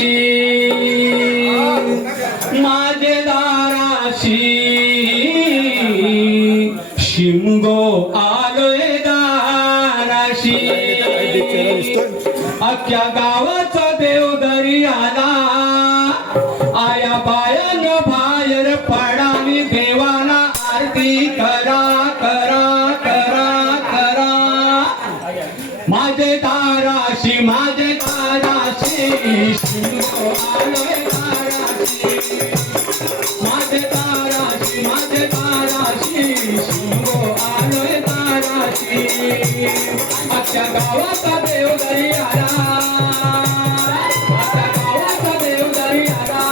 दाराशी माझे दाराशी शिमगो आलोय दाराशी. अख्ख्या गावाचा देव दरी आला आया पायन बाहेर पडावी देवाना आरती करा करा करा करा. माझे दाराशी माझे दाराशी गावाचा देव दरी आला अख्ख्या गावाचा देव दरी आला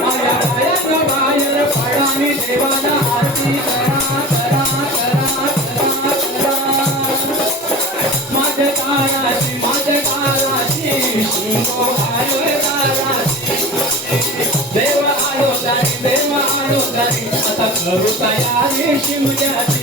माझ्या बाहेर देवाला आरती करा करा करा करा करा. शिंगो आलोय देव आलो तारी देव आलो तारी आता करू तयारी शिमग्याची.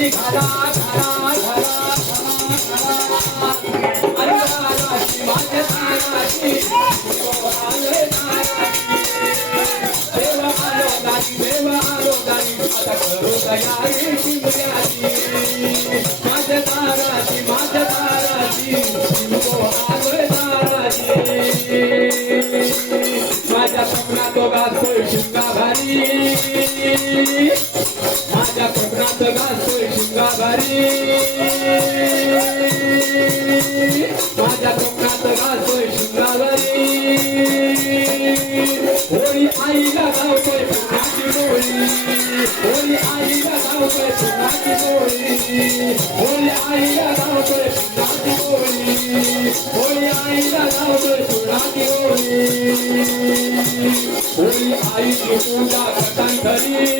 माझ्या स्वप्नात आलोय ताराशी देव गाजतोय भारी. शिमगा भारी माझ्या स्वप्नात गाजतोय शिमगा भारी होळी आईला गावतोय फुलाची डोळी होळी आईला गावतोय फुलाची डोळी होळी आईला गावतोय फुलाची डोळी होळी आईला गावतोय फुलाची डोळी होळी आईची पूजा कटांतरी